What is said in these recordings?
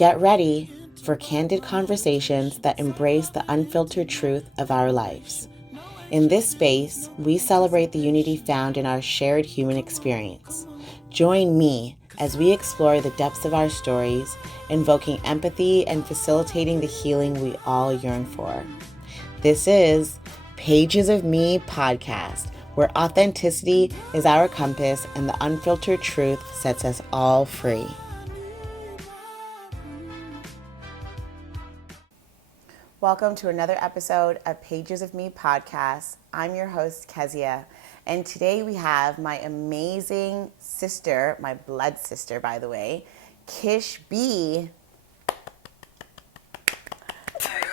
Get ready for candid conversations that embrace the unfiltered truth of our lives. In this space, we celebrate the unity found in our shared human experience. Join me as we explore the depths of our stories, invoking empathy and facilitating the healing we all yearn for. This is Pages of Me podcast, where authenticity is our compass and the unfiltered truth sets us all free. Welcome to another episode of Pages of Me podcast. I'm your host, Kezia, and today we have my amazing sister, my blood sister, by the way, KishB.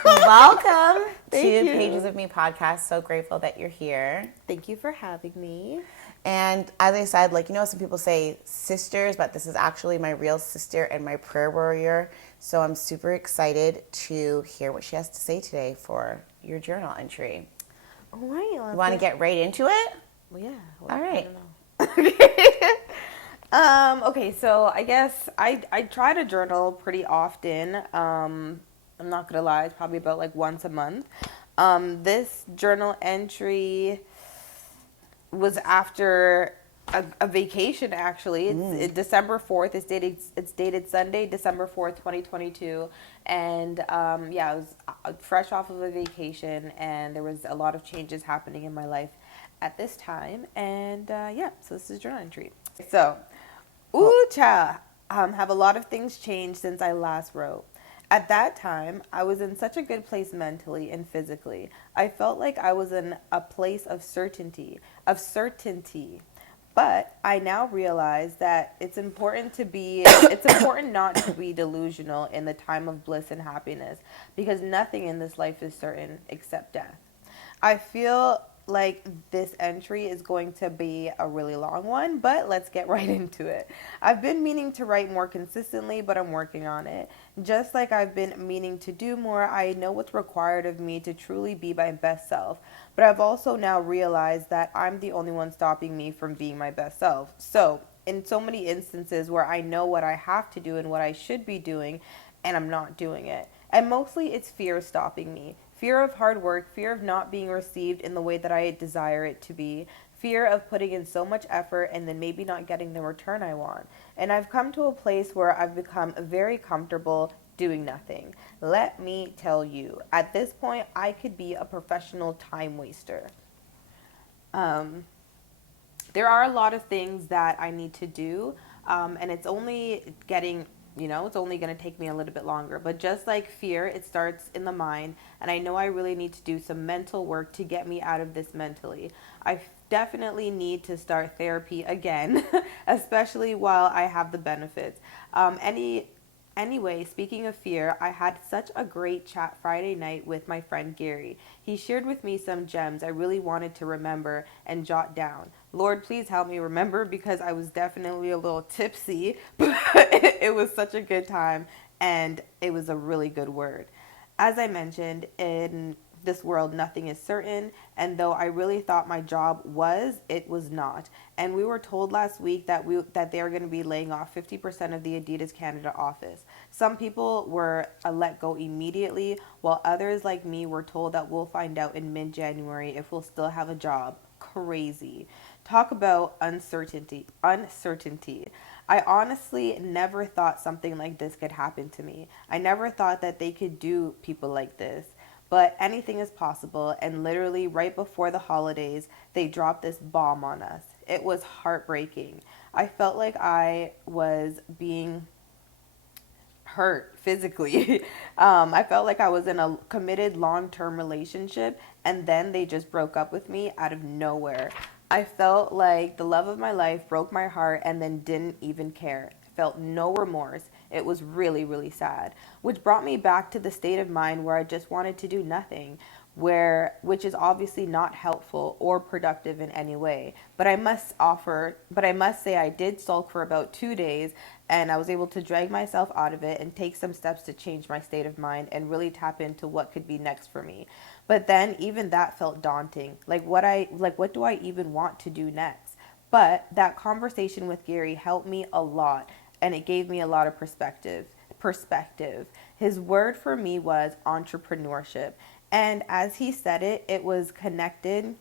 Welcome to Pages of Me podcast. So grateful that you're here. Thank you for having me. And as I said, some people say sisters, but this is actually my real sister and my prayer warrior. So I'm super excited to hear what she has to say today for your journal entry. All right. You want to get right into it? Well, yeah. Well, All right. I don't know. Okay, so I guess I try to journal pretty often. I'm not going to lie. It's probably about once a month. This journal entry was after a vacation, actually. It's December 4th. It's dated Sunday, December 4th, 2022. And I was fresh off of a vacation, and there was a lot of changes happening in my life at this time. And so this is journal entry. So, child, have a lot of things changed since I last wrote. At that time, I was in such a good place mentally and physically. I felt like I was in a place of certainty. But I now realize that it's important not to be delusional in the time of bliss and happiness, because nothing in this life is certain except death. I feel like this entry is going to be a really long one, but let's get right into it. I've been meaning to write more consistently, but I'm working on it. Just like I've been meaning to do more, I know what's required of me to truly be my best self. But I've also now realized that I'm the only one stopping me from being my best self. So, in so many instances where I know what I have to do and what I should be doing, and I'm not doing it. And mostly it's fear stopping me. Fear of hard work, fear of not being received in the way that I desire it to be, fear of putting in so much effort and then maybe not getting the return I want. And I've come to a place where I've become very comfortable doing nothing. Let me tell you, at this point, I could be a professional time waster. There are a lot of things that I need to do, and it's only getting... it's only going to take me a little bit longer. But just like fear, it starts in the mind. And I know I really need to do some mental work to get me out of this mentally. I definitely need to start therapy again, especially while I have the benefits. Anyway, speaking of fear, I had such a great chat Friday night with my friend Gary. He shared with me some gems I really wanted to remember and jot down. Lord, please help me remember, because I was definitely a little tipsy, but it was such a good time, and it was a really good word. As I mentioned, in this world, nothing is certain, and though I really thought my job was, it was not. And we were told last week that they are going to be laying off 50% of the Adidas Canada office. Some people were let go immediately, while others like me were told that we'll find out in mid-January if we'll still have a job. Crazy. Talk about uncertainty. I honestly never thought something like this could happen to me. I never thought that they could do people like this. But anything is possible, and literally right before the holidays, they dropped this bomb on us. It was heartbreaking. I felt like I was being hurt physically. I felt like I was in a committed long-term relationship, and then they just broke up with me out of nowhere. I felt like the love of my life broke my heart and then didn't even care. I felt no remorse. It was really, really sad, which brought me back to the state of mind where I just wanted to do nothing, which is obviously not helpful or productive in any way. But I must say I did sulk for about 2 days, and I was able to drag myself out of it and take some steps to change my state of mind and really tap into what could be next for me. But then even that felt daunting. What do I even want to do next? But that conversation with Gary helped me a lot, and it gave me a lot of perspective. perspective. His word for me was entrepreneurship. And as he said it, it was connected.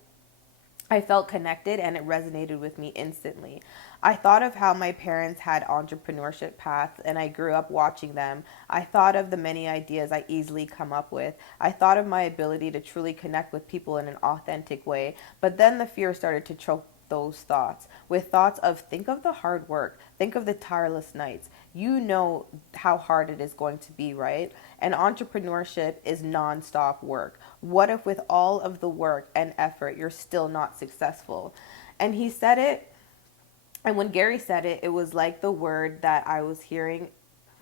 I felt connected and it resonated with me instantly. I thought of how my parents had entrepreneurship paths and I grew up watching them. I thought of the many ideas I easily come up with. I thought of my ability to truly connect with people in an authentic way. But then the fear started to choke those thoughts with thoughts of think of the hard work, think of the tireless nights. You know how hard it is going to be, right? And entrepreneurship is nonstop work. What if with all of the work and effort you're still not successful? And he said it, and when Gary said it, it was like the word that I was hearing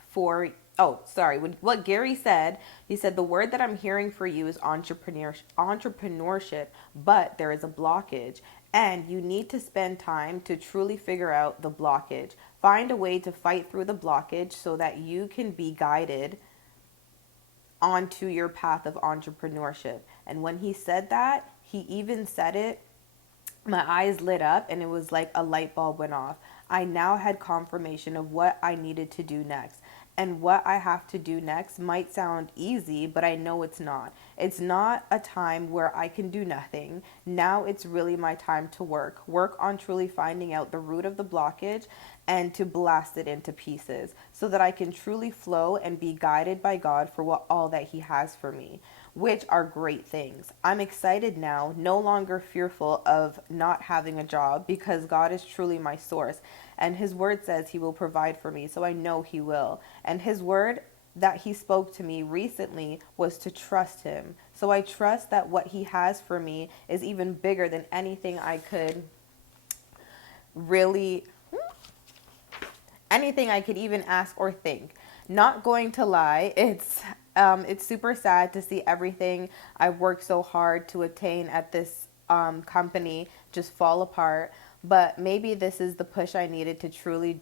for, oh, sorry, what Gary said, he said, the word that I'm hearing for you is entrepreneurship, but there is a blockage. And you need to spend time to truly figure out the blockage. Find a way to fight through the blockage so that you can be guided onto your path of entrepreneurship. And when he said that, he even said it, my eyes lit up and it was like a light bulb went off. I now had confirmation of what I needed to do next. And what I have to do next might sound easy, but I know it's not. It's not a time where I can do nothing. Now it's really my time to work on truly finding out the root of the blockage and to blast it into pieces so that I can truly flow and be guided by God for all that he has for me, which are great things. I'm excited now, no longer fearful of not having a job because God is truly my source. And his word says he will provide for me, so I know he will. And his word that he spoke to me recently was to trust him. So I trust that what he has for me is even bigger than anything I could really, anything I could even ask or think. Not going to lie, it's super sad to see everything I've worked so hard to attain at this company just fall apart. But maybe this is the push I needed to truly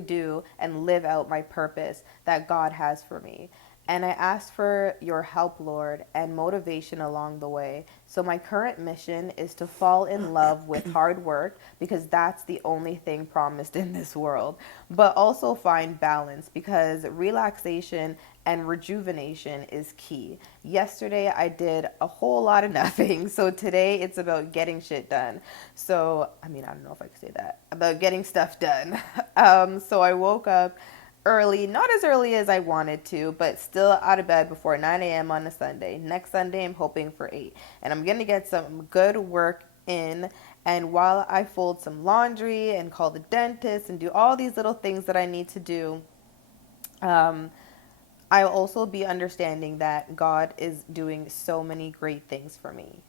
do and live out my purpose that God has for me. And I ask for your help, Lord, and motivation along the way. So my current mission is to fall in love with hard work because that's the only thing promised in this world. But also find balance because relaxation and rejuvenation is key. Yesterday I did a whole lot of nothing. So today it's about getting shit done. So, I don't know if I could say that. About getting stuff done. So I woke up early, not as early as I wanted to, but still out of bed before 9 a.m. on a Sunday. Next Sunday, I'm hoping for 8. And I'm going to get some good work in. And while I fold some laundry and call the dentist and do all these little things that I need to do, I'll also be understanding that God is doing so many great things for me.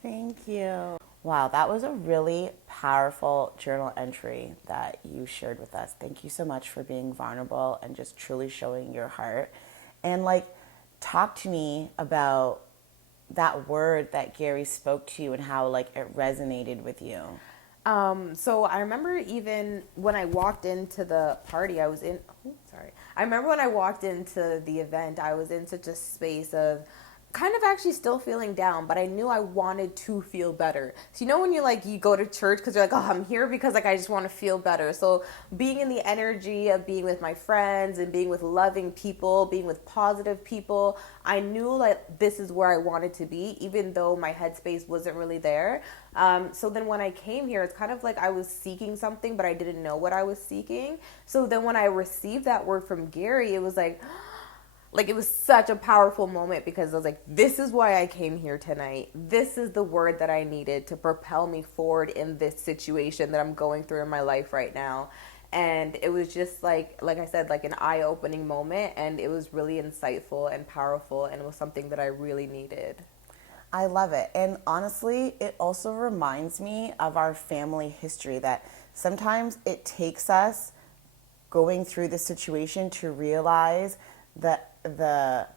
Thank you. Wow, that was a really powerful journal entry that you shared with us. Thank you so much for being vulnerable and just truly showing your heart. And talk to me about that word that Gary spoke to you and how it resonated with you. So I remember even when I walked into the party, I remember when I walked into the event, I was in such a space of kind of actually still feeling down, but I knew I wanted to feel better. So when you go to church because you're like, oh, I'm here because I just want to feel better. So being in the energy of being with my friends and being with loving people, being with positive people, I knew this is where I wanted to be, even though my headspace wasn't really there. So then when I came here, it's kind of like I was seeking something, but I didn't know what I was seeking. So then when I received that word from Gary, it was like it was such a powerful moment because I was like, this is why I came here tonight. This is the word that I needed to propel me forward in this situation that I'm going through in my life right now. And it was just like I said, an eye-opening moment, and it was really insightful and powerful, and it was something that I really needed. I love it. And honestly, it also reminds me of our family history that sometimes it takes us going through the situation to realize that the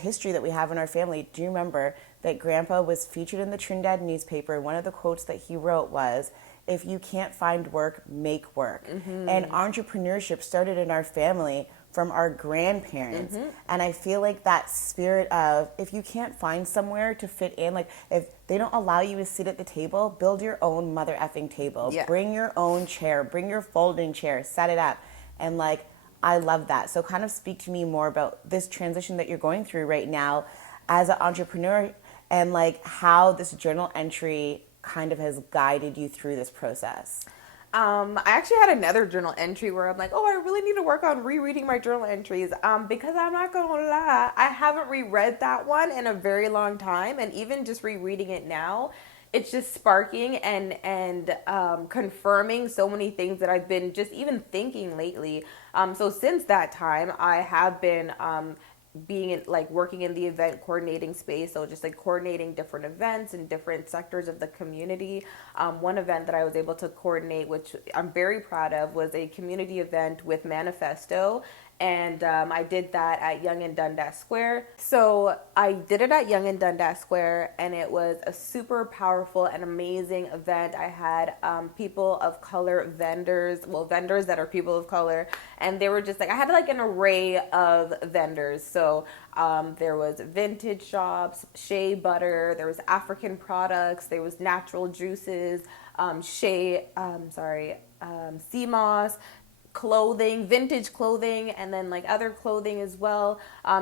history that we have in our family. Do you remember that Grandpa was featured in the Trinidad newspaper, and one of the quotes that he wrote was, if you can't find work, make work. Mm-hmm. And entrepreneurship started in our family from our grandparents. And I feel like that spirit of, if you can't find somewhere to fit in, like if they don't allow you to sit at the table, build your own mother effing table. Yeah. Bring your own chair, bring your folding chair, set it up. And like, I love that. So kind of speak to me more about this transition that you're going through right now as an entrepreneur, and like how this journal entry kind of has guided you through this process. I actually had another journal entry where I'm like, oh, I really need to work on rereading my journal entries. Because I'm not gonna lie, I haven't reread that one in a very long time, and even just rereading it now, it's just sparking and confirming so many things that I've been just even thinking lately. So since that time, I have been being in, like working in the event coordinating space, so just like coordinating different events in different sectors of the community. One event that I was able to coordinate, which I'm very proud of, was a community event with Manifesto, and I did that at Yonge and Dundas Square. So I did it at Yonge and Dundas Square, and it was a super powerful and amazing event. I had people of color vendors that are people of color, and they were just like, I had like an array of vendors. So there was vintage shops, shea butter, there was African products, there was natural juices, sea moss, clothing, vintage clothing, and then like other clothing as well.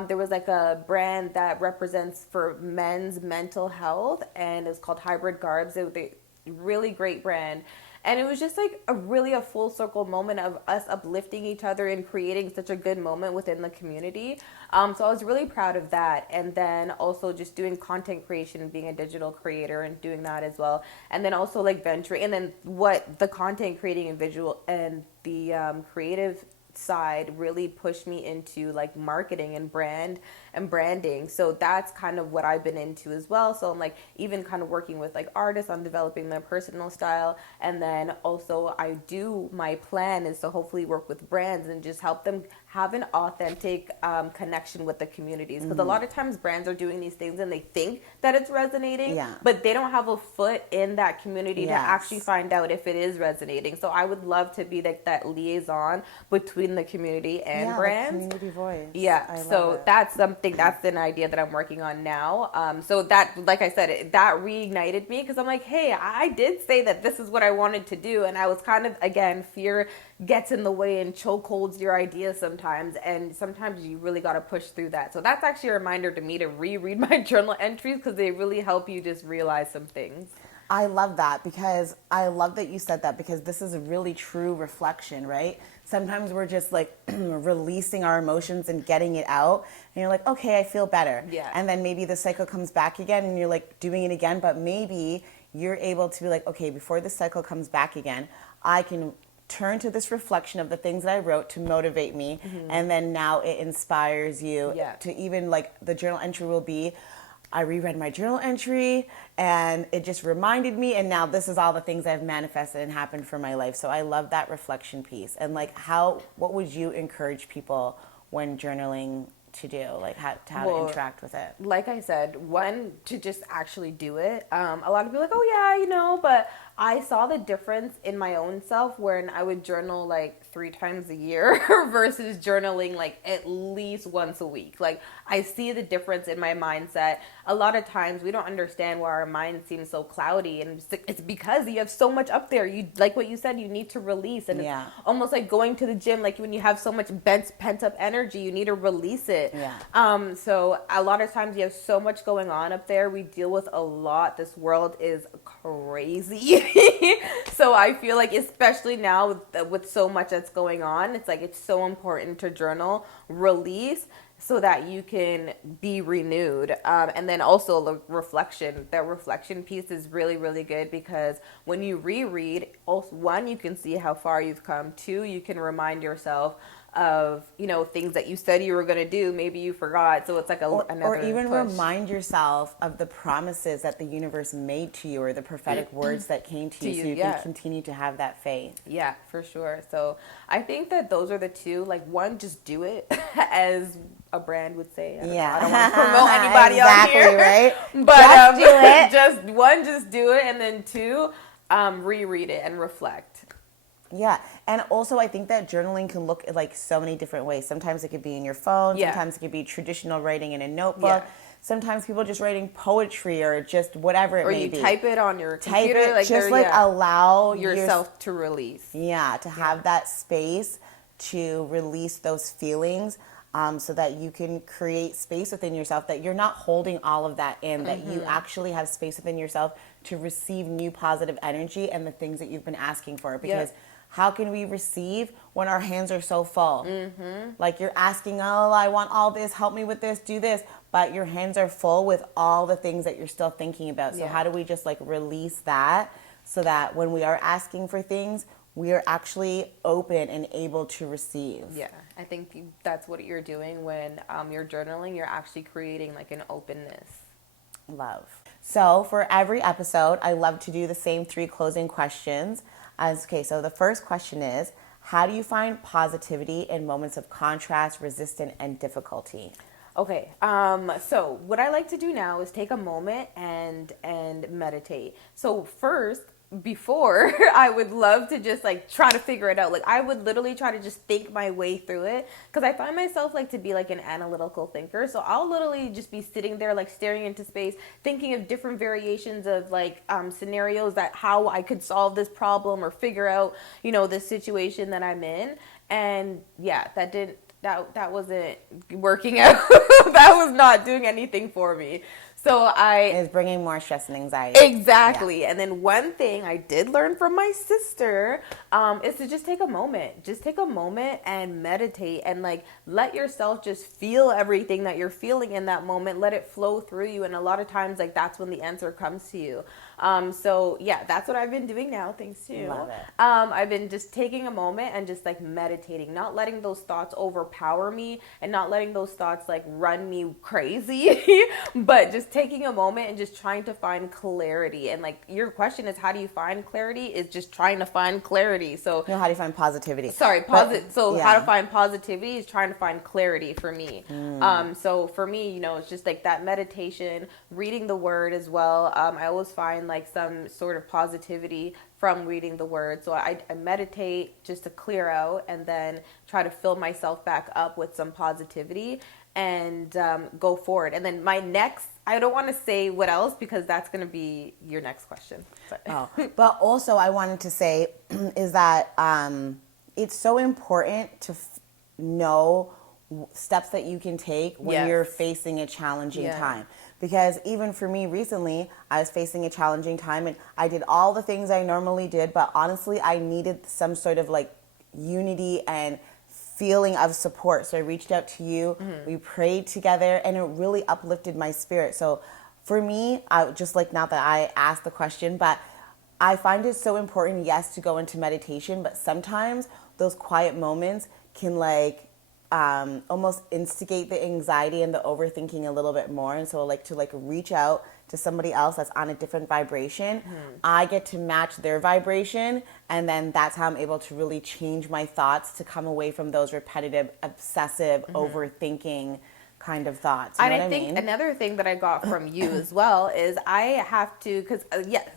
There was like a brand that represents for men's mental health, and it's called Hybrid Garbs. It was a really great brand. And it was just like a full circle moment of us uplifting each other and creating such a good moment within the community. So I was really proud of that. And then also just doing content creation and being a digital creator and doing that as well. And then also like venturing, and then what the content creating and visual and the creative side really pushed me into like marketing and branding. So that's kind of what I've been into as well. So I'm like even kind of working with like artists on developing their personal style, and then also my plan is to hopefully work with brands and just help them have an authentic connection with the communities, because a lot of times brands are doing these things and they think that it's resonating, but they don't have a foot in that community to actually find out if it is resonating. So I would love to be like that liaison between the community and brands. Community voice. That's something, that's an idea that I'm working on now. So that, like I said, that reignited me, because I'm like, hey, I did say that this is what I wanted to do, and I was kind of, again, fear gets in the way and chokeholds your ideas sometimes, and sometimes you really got to push through that. So that's actually a reminder to me to reread my journal entries, because they really help you just realize some things. I love that, because I love that you said that, because this is a really true reflection, right? Sometimes we're just like releasing our emotions and getting it out, and you're like, okay, I feel better. Yeah. And then maybe the cycle comes back again and you're like doing it again, but maybe you're able to be like, okay, before the cycle comes back again, I can turn to this reflection of the things that I wrote to motivate me. And then now it inspires you to even like the journal entry will be, I reread my journal entry and it just reminded me, and now this is all the things I've manifested and happened for my life. So I love that reflection piece. And like what would you encourage people when journaling to do, like how to interact with it? Like I said, one, to just actually do it. A lot of people are like, oh yeah, but I saw the difference in my own self when I would journal like 3 times a year versus journaling like at least once a week. Like I see the difference in my mindset. A lot of times we don't understand why our mind seems so cloudy, and it's because you have so much up there. You, like what you said, you need to release, and it's almost like going to the gym. Like when you have so much pent up energy, you need to release it. So a lot of times you have so much going on up there. We deal with a lot. This world is crazy. So I feel like, especially now with so much that's going on, it's like it's so important to journal, release, so that you can be renewed. And then also the reflection piece is really, really good, because when you reread, also, 1, you can see how far you've come. 2, you can remind yourself of, things that you said you were going to do, maybe you forgot. So it's like another or even push. Remind yourself of the promises that the universe made to you, or the prophetic words that came to you, so you can continue to have that faith. Yeah, for sure. So I think that those are the 2. Like 1, just do it, as a brand would say. I don't want to promote anybody on here, right? But just do it. just do it, and then 2, reread it and reflect. Yeah. And also I think that journaling can look like so many different ways. Sometimes it could be in your phone. Yeah. Sometimes it could be traditional writing in a notebook. Yeah. Sometimes people just writing poetry or just whatever it may be. Or you type it on your Type computer. it, just like allow yourself to release. Yeah, to have that space to release those feelings, so that you can create space within yourself, that you're not holding all of that in, that you actually have space within yourself to receive new positive energy and the things that you've been asking for. Because how can we receive when our hands are so full? Like you're asking, oh, I want all this, help me with this, do this. But your hands are full with all the things that you're still thinking about. So how do we just like release that so that when we are asking for things, we are actually open and able to receive? Yeah, I think that's what you're doing when you're journaling. You're actually creating like an openness. Love. So for every episode, I love to do the same 3 closing questions. So the first question is, how do you find positivity in moments of contrast, resistance, and difficulty? Okay, so what I like to do now is take a moment and meditate. So first, before, I would love to just like try to figure it out. Like I would literally try to just think my way through it, because I find myself like to be like an analytical thinker. So I'll literally just be sitting there like staring into space, thinking of different variations of like scenarios that how I could solve this problem or figure out, this situation that I'm in. And yeah, that wasn't working out. That was not doing anything for me. So It's bringing more stress and anxiety. Exactly. Yeah. And then one thing I did learn from my sister is to just take a moment. Just take a moment and meditate and like let yourself just feel everything that you're feeling in that moment. Let it flow through you. And a lot of times like that's when the answer comes to you. So yeah, that's what I've been doing now. Thanks to you. Love it. I've been just taking a moment and just like meditating, not letting those thoughts overpower me and not letting those thoughts like run me crazy, but just taking a moment and just trying to find clarity. And like your question is, how do you find clarity? Is just trying to find clarity. So how do you find positivity? Sorry, how to find positivity is trying to find clarity for me. So for me, it's just like that meditation, reading the word as well. I always find like some sort of positivity from reading the word. So I meditate just to clear out and then try to fill myself back up with some positivity and go forward. And then my next, I don't want to say what else because that's going to be your next question. Oh, but also I wanted to say is that it's so important to know steps that you can take when you're facing a challenging time. Because even for me recently, I was facing a challenging time and I did all the things I normally did, but honestly, I needed some sort of like unity and feeling of support. So I reached out to you, we prayed together, and it really uplifted my spirit. So for me, I just like, not that I asked the question, but I find it so important, yes, to go into meditation, but sometimes those quiet moments can like almost instigate the anxiety and the overthinking a little bit more. And so like to like reach out to somebody else that's on a different vibration, I get to match their vibration, and then that's how I'm able to really change my thoughts to come away from those repetitive, obsessive, overthinking kind of thoughts. You know what I mean? Another thing that I got from you as well is I have to, because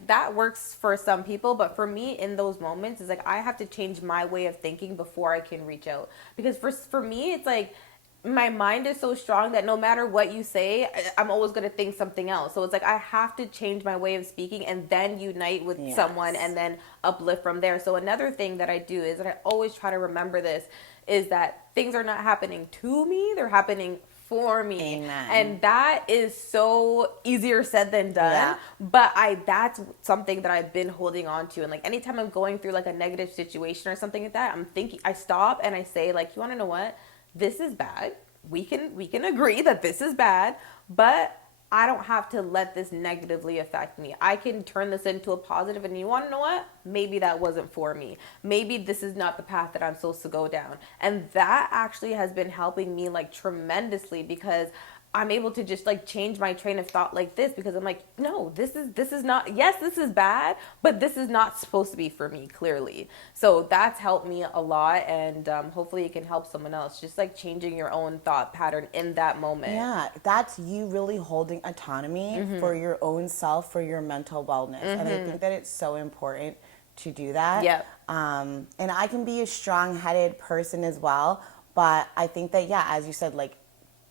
that works for some people, but for me in those moments is like I have to change my way of thinking before I can reach out. Because for me, it's like my mind is so strong that no matter what you say, I'm always going to think something else. So it's like I have to change my way of speaking and then unite with someone and then uplift from there. So another thing that I do is that I always try to remember this is that things are not happening to me, they're happening for me. Amen. And that is so easier said than done. But that's something that I've been holding on to. And like anytime I'm going through like a negative situation or something like that, I stop and I say like, you want to know what? This is bad. We can agree that this is bad, but I don't have to let this negatively affect me. I can turn this into a positive, and you want to know what? Maybe that wasn't for me. Maybe this is not the path that I'm supposed to go down. And that actually has been helping me like tremendously, because I'm able to just like change my train of thought like this, because I'm like, no, this is not, yes, this is bad, but this is not supposed to be for me, clearly. So that's helped me a lot, and hopefully it can help someone else, just like changing your own thought pattern in that moment. Yeah, that's you really holding autonomy for your own self, for your mental wellness. And I think that it's so important to do that. Yep. And I can be a strong-headed person as well, but I think that, yeah, as you said, like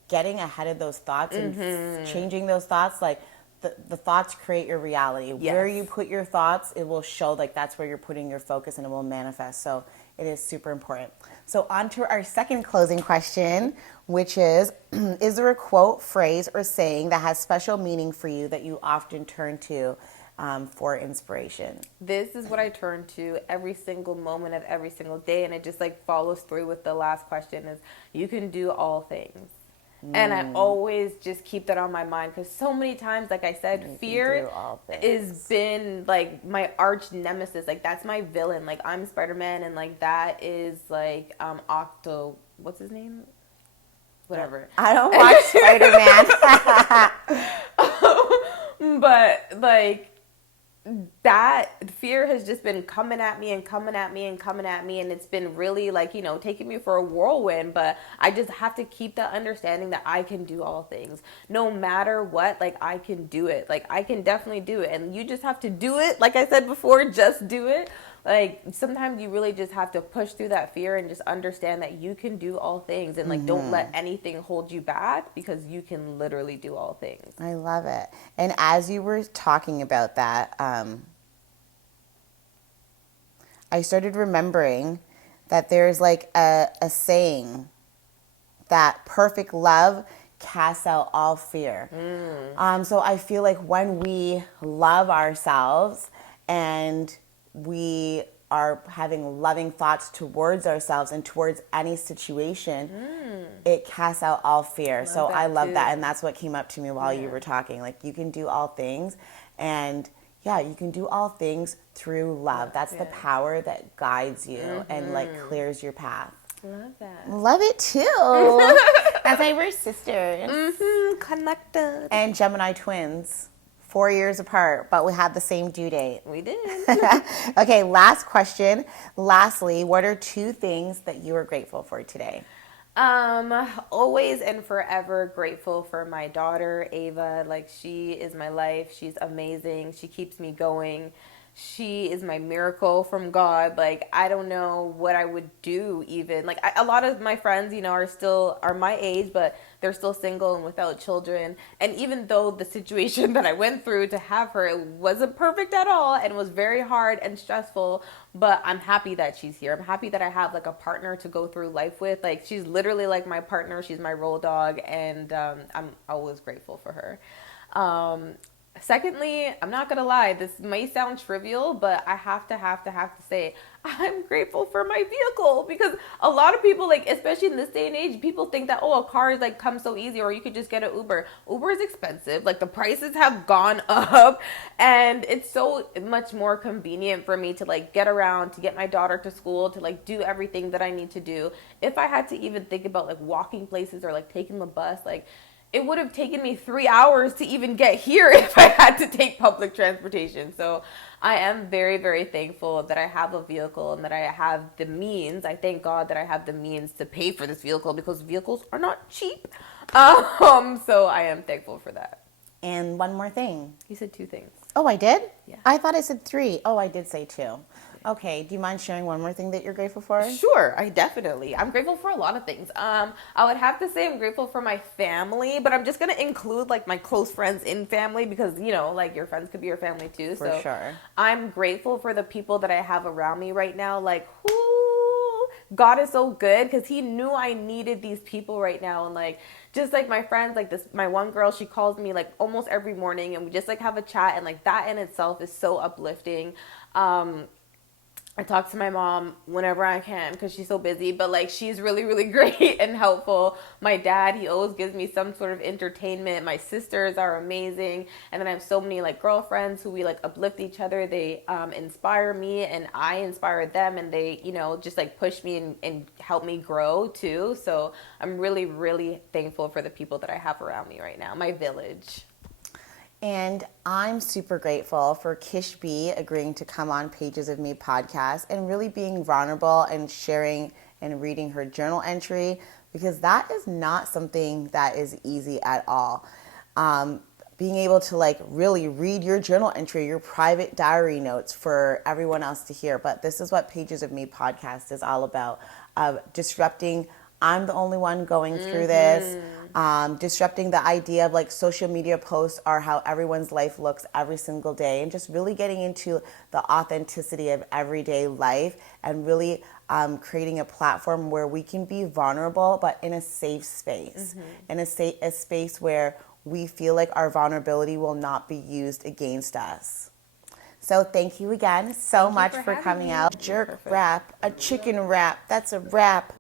getting ahead of those thoughts and changing those thoughts, like the thoughts create your reality. Yes. Where you put your thoughts, it will show, like that's where you're putting your focus and it will manifest. So it is super important. So on to our second closing question, which is there a quote, phrase, or saying that has special meaning for you that you often turn to for inspiration? This is what I turn to every single moment of every single day, and it just like follows through with the last question is you can do all things. And I always just keep that on my mind because so many times, like I said, fear has been like my arch nemesis. Like that's my villain. Like I'm Spider-Man, and like that is like what's his name? Whatever. I don't watch Spider-Man. But like that fear has just been coming at me and coming at me and coming at me, and it's been really like, you know, taking me for a whirlwind. But I just have to keep that understanding that I can do all things no matter what. Like I can do it. Like I can definitely do it, and you just have to do it. Like I said before, just do it. Like sometimes you really just have to push through that fear and just understand that you can do all things, and like don't let anything hold you back because you can literally do all things. I love it. And as you were talking about that, I started remembering that there's like a saying that perfect love casts out all fear. So I feel like when we love ourselves and we are having loving thoughts towards ourselves and towards any situation, it casts out all fear. So I love that. And that's what came up to me while you were talking. Like you can do all things, and yeah, you can do all things through love. That's the power that guides you and like clears your path. Love that. Love it too. That's why we're sisters. Connected. And Gemini twins. 4 years apart, but we had the same due date. We did. Okay, last question. Lastly, what are 2 things that you are grateful for today? Always and forever grateful for my daughter, Ava. Like she is my life. She's amazing. She keeps me going. She is my miracle from God. Like, I don't know what I would do even. Like, a lot of my friends, you know, are my age, but they're still single and without children. And even though the situation that I went through to have her, it wasn't perfect at all and was very hard and stressful, but I'm happy that she's here. I'm happy that I have, like, a partner to go through life with. Like, she's literally like my partner. She's my roll dog, and I'm always grateful for her. Secondly, I'm not going to lie, this may sound trivial, but I have to say, I'm grateful for my vehicle, because a lot of people, like, especially in this day and age, people think that, oh, a car is like comes so easy, or you could just get an Uber. Uber is expensive. Like, the prices have gone up, and it's so much more convenient for me to like get around, to get my daughter to school, to like do everything that I need to do. If I had to even think about like walking places or like taking the bus, like, it would have taken me 3 hours to even get here if I had to take public transportation. So I am very, very thankful that I have a vehicle and that I have the means. I thank God that I have the means to pay for this vehicle, because vehicles are not cheap. So I am thankful for that. And one more thing. You said 2 things. Oh, I did? Yeah. I thought I said 3. Oh, I did say 2. Okay, do you mind sharing one more thing that you're grateful for? Sure, I'm grateful for a lot of things. I would have to say I'm grateful for my family, but I'm just going to include like my close friends in family, because, you know, like your friends could be your family too. For sure. I'm grateful for the people that I have around me right now. Like, God is so good, because he knew I needed these people right now. And like, just like my friends, like my one girl, she calls me like almost every morning, and we just like have a chat, and like that in itself is so uplifting. I talk to my mom whenever I can, because she's so busy, but like she's really, really great and helpful. My dad, he always gives me some sort of entertainment. My sisters are amazing. And then I have so many like girlfriends who we like uplift each other. They inspire me, and I inspire them, and they, you know, just like push me and help me grow too. So I'm really, really thankful for the people that I have around me right now, my village. And I'm super grateful for KishB agreeing to come on Pages of Me podcast and really being vulnerable and sharing and reading her journal entry, because that is not something that is easy at all. being able to like really read your journal entry, your private diary notes for everyone else to hear. But this is what Pages of Me podcast is all about, disrupting. I'm the only one going through this. Disrupting the idea of like social media posts are how everyone's life looks every single day, and just really getting into the authenticity of everyday life, and really creating a platform where we can be vulnerable, but in a safe space, in a space where we feel like our vulnerability will not be used against us. So thank you again so much for coming out. Jerk wrap, a chicken wrap, that's a wrap.